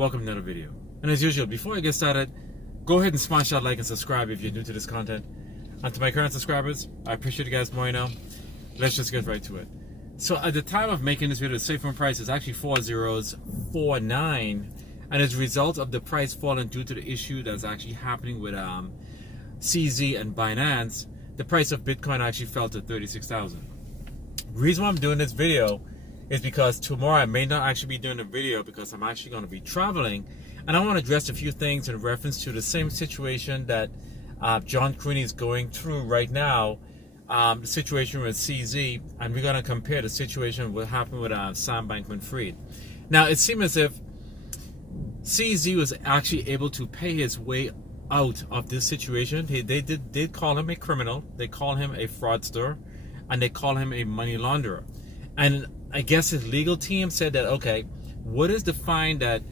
welcome to another video. And as usual, before I get started, go ahead and smash that like and subscribe if you're new to this content. And to my current subscribers, I appreciate you guys more, you know. Let's just get right to it. So at the time of making this video, the Safemoon price is actually 4049, and as a result of the price falling due to the issue that's actually happening with CZ and Binance, the price of Bitcoin actually fell to 36,000. The reason why I'm doing this video is because tomorrow I may not actually be doing a video because I'm actually going to be traveling, and I want to address a few things in reference to the same situation that John Crooney is going through right now, the situation with CZ, and we're going to compare the situation what happened with Sam Bankman-Fried. Now, it seems as if CZ was actually able to pay his way out of this situation. They did call him a criminal, they call him a fraudster, and they call him a money launderer. And I guess his legal team said that, okay, what is the fine that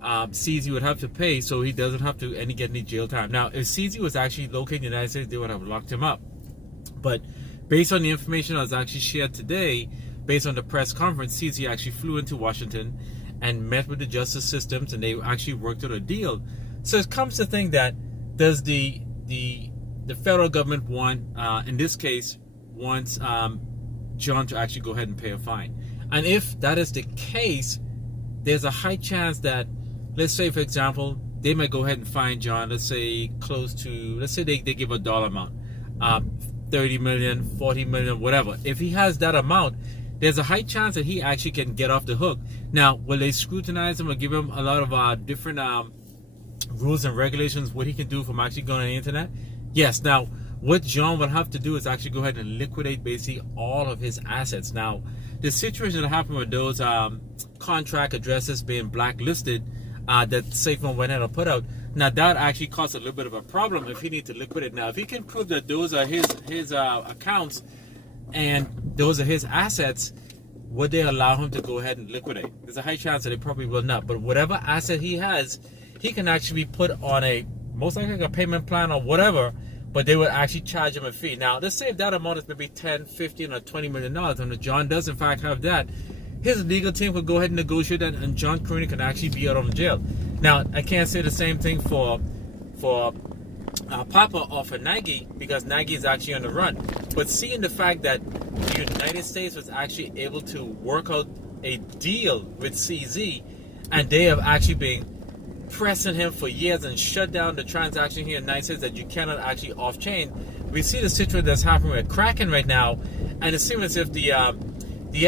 CZ would have to pay so he doesn't have to get any jail time? Now, if CZ was actually located in the United States, they would have locked him up. But based on the information that was actually shared today, based on the press conference, CZ actually flew into Washington and met with the justice systems, and they actually worked out a deal. So it comes to think that, does the federal government want, in this case, wants John to actually go ahead and pay a fine? And if that is the case, there's a high chance that, let's say for example, they might go ahead and fine John, let's say close to, let's say they give a dollar amount, 30 million, 40 million, whatever. If he has that amount, there's a high chance that he actually can get off the hook. Now, will they scrutinize him or give him a lot of different rules and regulations, what he can do from actually going on the internet? Yes. Now, what John will have to do is actually go ahead and liquidate basically all of his assets. Now, the situation that happened with those contract addresses being blacklisted that Safemoon went ahead and put out, now that actually caused a little bit of a problem if he needs to liquidate. Now, if he can prove that those are his accounts and those are his assets, would they allow him to go ahead and liquidate? There's a high chance that they probably will not. But whatever asset he has, he can actually be put on a, most likely a payment plan or whatever, but they would actually charge him a fee. Now, let's say if that amount is maybe 10, 15, or $20 million, and if John does in fact have that, his legal team could go ahead and negotiate that, and John Crooney can actually be out of jail. Now, I can't say the same thing for Papa or for Nagy, because Nagy is actually on the run. But seeing the fact that the United States was actually able to work out a deal with CZ, and they have actually been pressing him for years and shut down the transaction here in the United States that you cannot actually off-chain. We see the situation that's happening with Kraken right now, and it seems as if the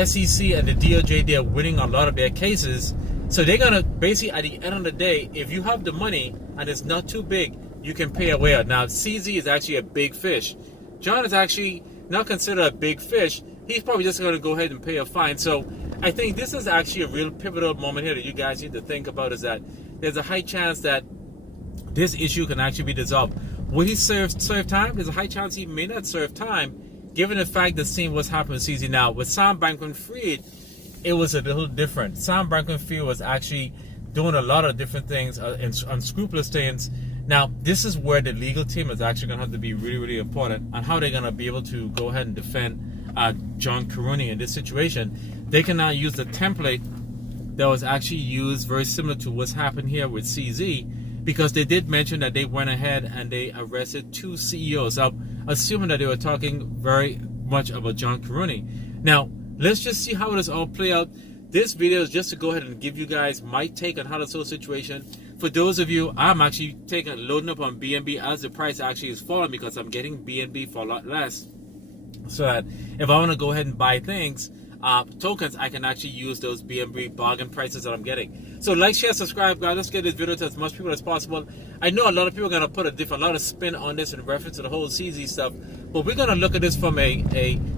SEC and the DOJ, they're winning a lot of their cases. So they're going to basically, at the end of the day, if you have the money and it's not too big, you can pay a way out. Now, CZ is actually a big fish. John is actually not considered a big fish. He's probably just going to go ahead and pay a fine. So I think this is actually a real pivotal moment here that you guys need to think about, is that there's a high chance that this issue can actually be dissolved. Will he serve time? There's a high chance he may not serve time, given the fact that seeing what's happened with CZ. Now, with Sam Bankman-Fried, it was a little different. Sam Bankman-Fried was actually doing a lot of different things, unscrupulous things. Now, this is where the legal team is actually going to have to be really, really important on how they're going to be able to go ahead and defend John Crooney in this situation. They can now use the template that was actually used, very similar to what's happened here with CZ, because they did mention that they went ahead and they arrested 2 CEOs. I'm assuming that they were talking very much about John Crooney. Now, let's just see how this all play out. This video is just to go ahead and give you guys my take on how this whole situation. For those of you, I'm actually loading up on BNB as the price actually is falling, because I'm getting BNB for a lot less. So that if I want to go ahead and buy things, tokens, I can actually use those BNB bargain prices that I'm getting. So like, share, subscribe, guys. Let's get this video to as much people as possible. I know a lot of people are going to put a lot of spin on this in reference to the whole CZ stuff, but we're going to look at this from a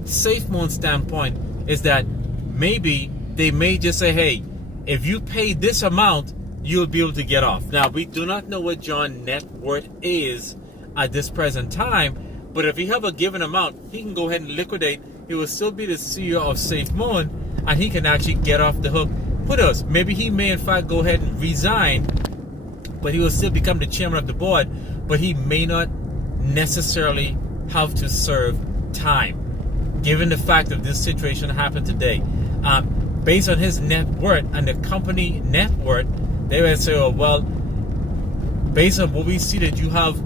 Safemoon standpoint, is that maybe they may just say, hey, if you pay this amount, you'll be able to get off. Now, we do not know what John's net worth is at this present time, but if he have a given amount, he can go ahead and liquidate. He will still be the CEO of Safemoon, and he can actually get off the hook. Who knows? Maybe he may in fact go ahead and resign, but he will still become the chairman of the board, but he may not necessarily have to serve time, given the fact that this situation happened today. Based on his net worth and the company net worth, they would say, oh, well, based on what we see that you have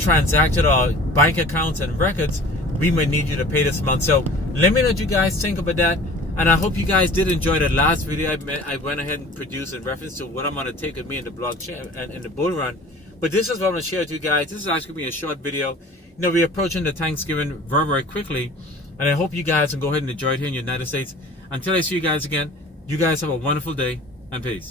transacted our bank accounts and records, we might need you to pay this month. So let me know what you guys think about that. And I hope you guys did enjoy the last video I went ahead and produced in reference to what I'm going to take with me in the blockchain and in the bull run. But this is what I'm going to share with you guys. This is actually going to be a short video. You know, we're approaching the Thanksgiving very, very quickly. And I hope you guys can go ahead and enjoy it here in the United States. Until I see you guys again, you guys have a wonderful day and peace.